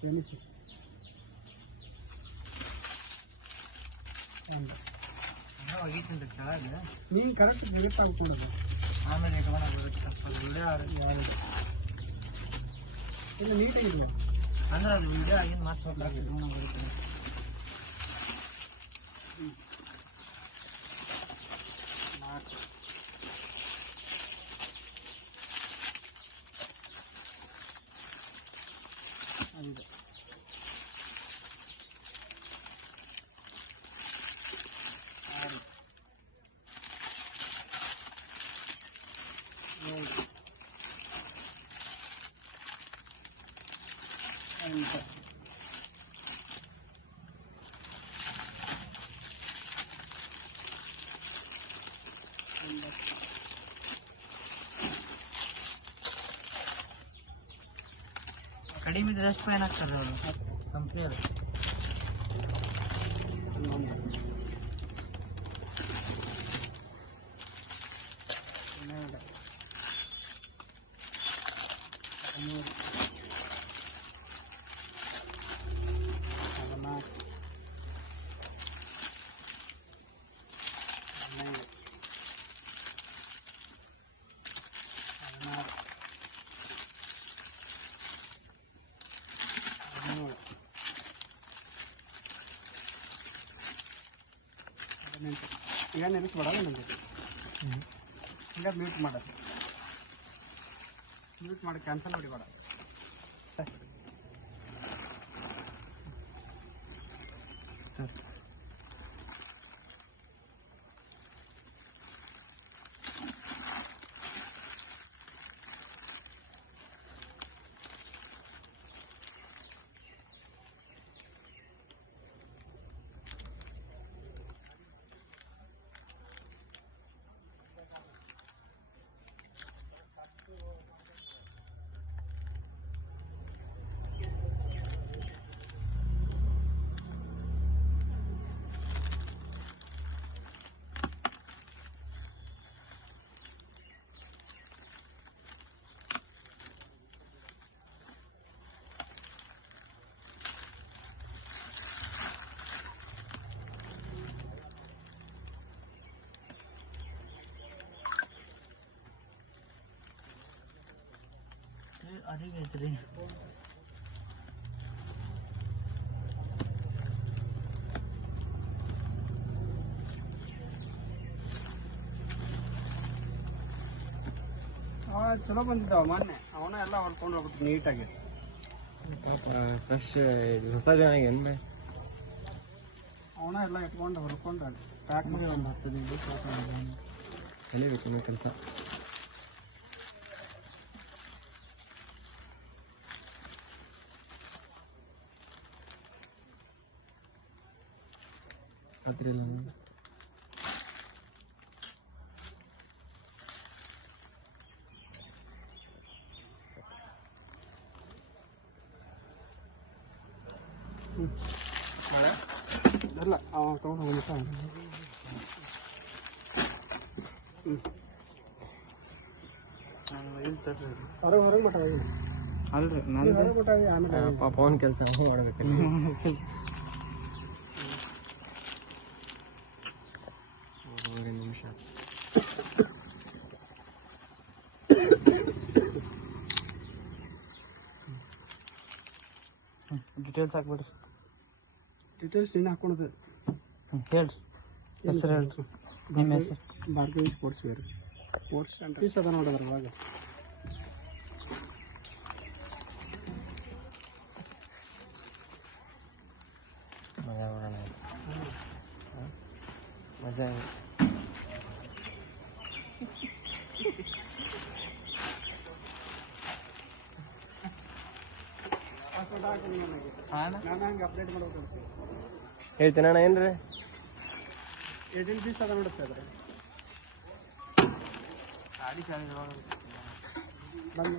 Friends ನೀನು correct grip ಹಾಕ್ಕೊಡೋದು ಆಮೇಲೆ video ಇಲ್ಲ ನೀಟಾಗಿದೆ ಅಂದ್ರೆ ಅದು ವಿಡಿಯೋ ಆಗಿನ ಮಾತು ಬರುತ್ತೆ. ಹೌದು ಕಡಿಮೆ ಇದ್ರೆ ಎಷ್ಟು ಫೈನ್ ಆಗ್ತದೆ ಅವರು ಕಂಪ್ನಿ ಅದು ಈಗ ನೆನೆಸ್ಬೇಡಲ್ಲ ನನಗೆ ಈಗ ಮ್ಯೂಟ್ ಮಾಡೋದು ಮ್ಯೂಟ್ ಮಾಡಿ ಕ್ಯಾನ್ಸಲ್ ಹೊಡಿಬೇಡ ಅಡಿಗೆ ಐತ್ರಿ ಚಲೋ ಬಂದಿದ್ದಾವ ಮೊನ್ನೆ ಅವನ ಎಲ್ಲ ಹೊಡ್ಕೊಂಡು ಹೋಗ್ಬಿಟ್ಟು ನೀಟಾಗಿ ಫ್ರೆಶ್ ಹೊಸ ಜನ ಏನು ಅವನ ಎಲ್ಲ ಇಟ್ಕೊಂಡು ಹೊಡ್ಕೊಂಡು ಪ್ಯಾಕ್ ಮಾಡಿ ಒಂದು 10 ದಿನ ಕಲಿಬೇಕು ಕೆಲಸ ಅದ್ರಿಲ್ಲ ಅಲ್ಲ ಅವ ತಗೊಂಡು ಹೋಗ್ಬಿಟ್ಟ ಹೊರಗೆ ಮಟ್ಟ ಅಲ್ರಿ ಹೊರಗೆ ಮಟ್ಟ ಆಮೇಲೆ ಪಾಪ ಅವನ ಕೆಲಸ ಮಾಡ್ಬೇಕು ನಿಮಿಷ ಡೀಟೇಲ್ಸ್ ಹಾಕ್ಬಿಡ್ರಿ ಡೀಟೇಲ್ಸ್ ಏನು ಹಾಕ್ಕೊಳೋದು ಹೇಳ್ರಿ ಹೆಸರು ಹೇಳ್ರಿ ನಿಮ್ಮ ಹೆಸರು ಭಾರ್ಗವಿ ಸ್ಪೋರ್ಟ್ಸ್ ವೇರ್ ಸ್ಪೋರ್ಟ್ಸ್ ಅಂತ ಪೀಸ್ ಅದ ನೋಡಿದ್ರ ಅವಾಗ ಮಜಾ ಮಾಡೋಣ ಮಜಾ ನಾನು ಹಂಗೆ ಅಪ್ಡೇಟ್ ಮಾಡೋದು ಹೇಳ್ತೀನಿ ಅಣ್ಣ ಏನ್ರಿ 18 ಪೀಸ್ ಅದ ನೋಡುತ್ತೆ ಅದ್ರ ಗಾಡಿ ಚಾರ್ಜ್ ಬಂದು